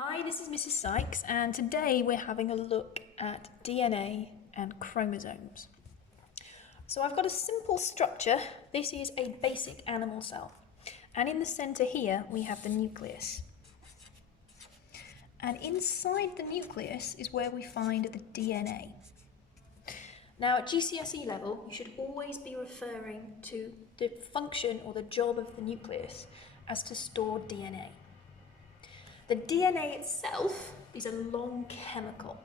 Hi, this is Mrs. Sykes, and today we're having a look at DNA and chromosomes. So I've got a simple structure. This is a basic animal cell, and in the centre here we have the nucleus. And inside the nucleus is where we find the DNA. Now at GCSE level, you should always be referring to the function or the job of the nucleus as to store DNA. The DNA itself is a long chemical,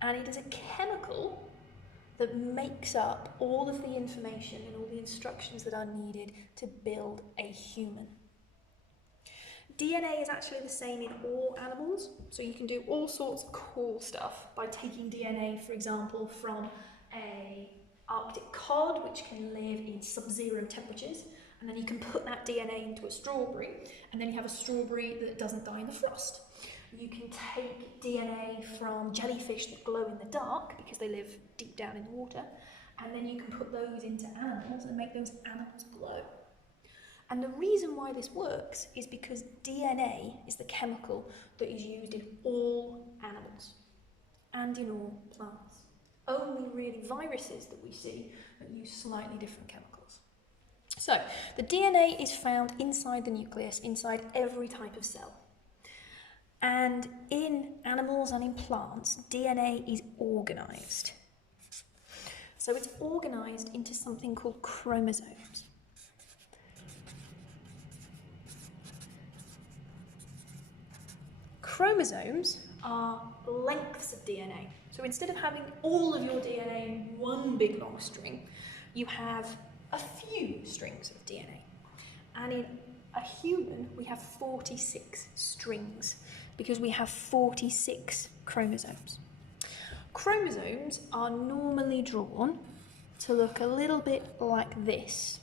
and it is a chemical that makes up all of the information and all the instructions that are needed to build a human. DNA is actually the same in all animals, so you can do all sorts of cool stuff by taking DNA, for example, from an Arctic cod, which can live in sub-zero temperatures, and then you can put that DNA into a strawberry, and then you have a strawberry that doesn't die in the frost. You can take DNA from jellyfish that glow in the dark because they live deep down in the water, and then you can put those into animals and make those animals glow. And the reason why this works is because DNA is the chemical that is used in all animals and in all plants. Only really viruses that we see that use slightly different chemicals. So, the DNA is found inside the nucleus, inside every type of cell. And in animals and in plants, DNA is organised. So it's organised into something called chromosomes. Chromosomes are lengths of DNA. So instead of having all of your DNA in one big long string, you have a few strings of DNA. And in a human, we have 46 strings because we have 46 chromosomes. Chromosomes are normally drawn to look a little bit like this,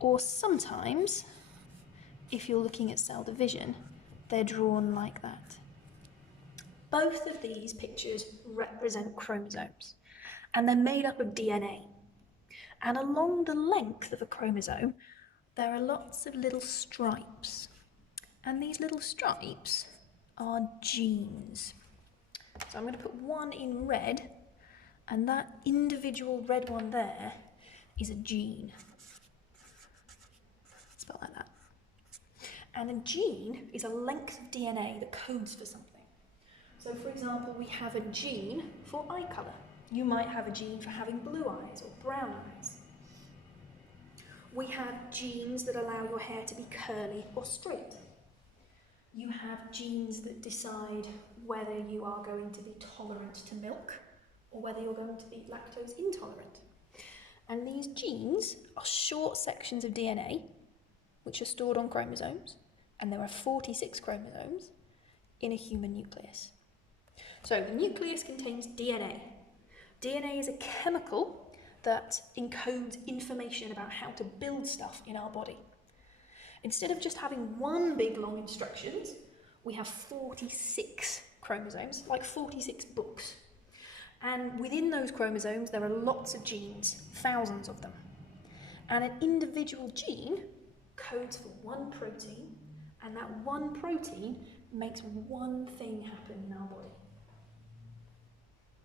or sometimes, if you're looking at cell division, they're drawn like that. Both of these pictures represent chromosomes, and they're made up of DNA. And along the length of a chromosome, there are lots of little stripes. And these little stripes are genes. So I'm going to put one in red, and that individual red one there is a gene. Spelled like that. And a gene is a length of DNA that codes for something. So for example, we have a gene for eye colour. You might have a gene for having blue eyes or brown eyes. We have genes that allow your hair to be curly or straight. You have genes that decide whether you are going to be tolerant to milk or whether you're going to be lactose intolerant. And these genes are short sections of DNA which are stored on chromosomes, and there are 46 chromosomes in a human nucleus. So the nucleus contains DNA. DNA is a chemical that encodes information about how to build stuff in our body. Instead of just having one big long instructions, we have 46 chromosomes, like 46 books. And within those chromosomes, there are lots of genes, thousands of them. And an individual gene codes for one protein, and that one protein makes one thing happen in our body.